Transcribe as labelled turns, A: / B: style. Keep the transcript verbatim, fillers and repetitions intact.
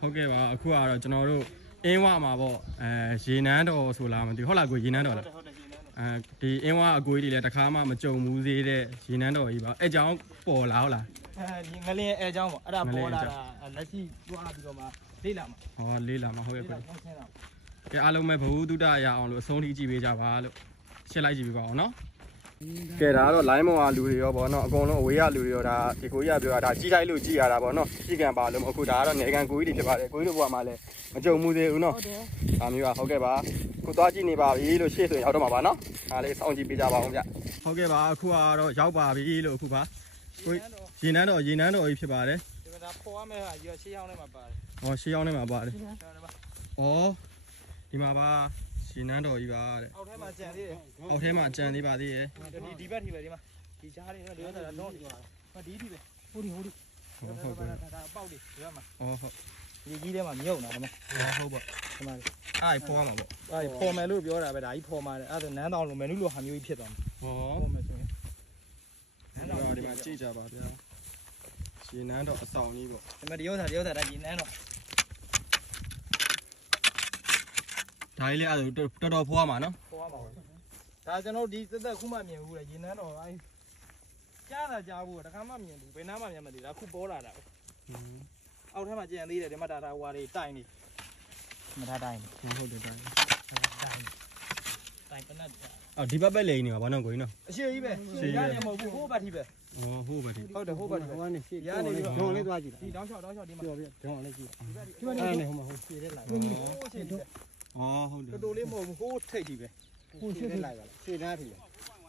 A: ဟုတ်ကဲ့ပါအခုကတော့ကျွန်တော်တို့အင်းဝမှာပေါ့အဲရေနန်းတော်ဆိုလားမသိဟုတ်လားကိုရေနန်းတော်လားအဲဒီအင်းဝအကိုကြီးတွေလည်းတစ်ခါမှမကြုံဘူးသေးတဲ့ရေနန်းတော်ကြီးပါအဲကြောင့်ပေါ်လာဟုတ်လား
B: အဲဒီငလင်းအဲအကြောင်းပေါ့အဲ့ဒါပေါ်လာတာလက်ရှိတွားပြီးတော့မှလေးလာမှာ
A: ဟောလေးလာမှာဟုတ်ရဲ့ခွ
B: ကဲ
A: ကဲအားလုံးပဲဘဝတုဒ္ဒရအောင်လို့အဆုံးထိကြည့်ပေးကြပါလို့ရှင်းလိုက်ကြည့်ပေးပါအောင်နော်ကဲဒါကတော့ line မောင်ကလူတွေရောဗောနော်အကုန်လုံးအဝေးကလူတွေရောဒါဒီကိုကြီးကပြောတာဒါကြီးတိုင်းလို့ကြည်ရတာဗောနော်ကြီးကံပါလို့အခုဒါကတော့နေကန်ကိုကြီးတွေဖြစ်ပါတယ်ကိုကြီးတို့ဘဝမှာလည်းမကြုံမှုသေးဘူးနော်ဒါမျိုးကဟုတ်ကဲ့ပါခုသွားကြည့်နေပါပြီလို့ရှေ့ဆိုရင်ရောက်တော့မှာပါနော်ဒါလေးစောင့်ကြည့်ပေးကြပါအောင်ဗျဟုတ်ကဲ့ပါအခုကတော့ရောက်ပါပြီလို့အခုပါကိုရေနန်းတော်ရေနန်းတော်ကြီးဖြစ်ပါတယ်
B: ဒီမှာပေါ်ရမယ့်ဟာရွှေရှေးရောက်နေမှာပါတယ်
A: ဟောရှေးရောက်နေမှာပါတယ်ဩဒီမှာပါရေနန်းတော်ကြီးပါတဲ့
B: အောက်ထဲမှာကြံသေးတယ်
A: အောက်ထဲမှာကြံသေးပါသေးရဲ့
B: ဒီဒီဘက်ထိပဲဒီမှာဒီကြားလေးတော့ဒီကတော့တော့မဒီဒီပဲဟိုဒီဟိုဒီ
A: ဟုတ်ဟုတ်ပါ
B: ဒါပေါက်လေးဒီဘက်မှာ
A: ဩဟုတ်
B: ဒီကြီးထဲမှာမြုပ်နေတာဒီမှာ
A: ဟုတ်ပါ
B: ဒီမှာ
A: အဲ့ဖော်ရမှာပေါ့
B: အဲဖော်မယ်လို့ပြောတာပဲဒါကြီးဖော်မှာတယ်အဲ့ဒါနန်းတောင်လိုမယ်နုလိုဟာမျိုးကြီးဖြစ်သွားမှာ
A: ဟော
B: ဖော်မယ်ဆိုရင်
A: ဒီမှာကြည့်ကြပါဗျာရေနန်းတော်အဆောင်ကြီးပေါ့
B: ဒီမှာဒီဥစ္စာဒီဥစ္စာဒါကြီးနန်းတော့
A: ဒါကြီးလေးအဲ့ဒါတော်တော်ဖော်ရမှာနော်
B: ဖော်ရမှာပဲဒါကျွန်တော်ဒီသက်သက်ခုမှမြင်ဘူးလေရေနန်းတော့အဲကြားတာကြားဘူးတခါမှမြင်ဘူးဘယ်နားမှမြင်မသိဘူးဒါခုပေါ်လာတာပဲအောက်ထဲမှာကြံသေးတယ်ဒီမှာဒါဒါဟွာတွေတိုင်နေမထားတိုင်
A: ဟုတ်တယ်တိုင်း
B: တိုင်တိုင်ပနတ်
A: အော်ဒီဘက်ပဲလိန်နေပါဘာနော်ကိုကြီးနော်
B: အရှိကြီးပဲရတယ်မဟုတ်ဘူးဟိုဘက်ထိပဲ
A: ဩဟုတ်ပါဒီ
B: ဟုတ်တယ်ဟိုဘက်ထိပဲ
C: ဟိုကနေရှေ့
B: ရနေပြီ
C: ဒေါ်လေးသွားကြည့်
B: ဒီတောင်းလျှောက်တောင်းလျှောက်ဒီမှာ
C: ပြောပြဒေါ်လေးကြည့်
B: ဒီဘက်ထိ
C: ဒီမှာနေဟိုမှာဟို
B: ရှည်တဲ့လိုက်ဟိုရှည်တဲ့
A: ဩဟုတ်တယ်
B: တော်တော်လေးမဟုတ်ဘူးဟိုထိတ်ထိပဲ
C: ဟိုရှေ့လိုက်ပါလားရှေ့သားထီ